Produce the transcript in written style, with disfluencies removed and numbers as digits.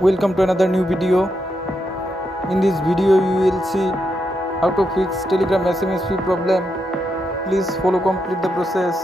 Welcome to another new video. In this video you will see how to fix Telegram SMS fee problem. Please follow complete the process.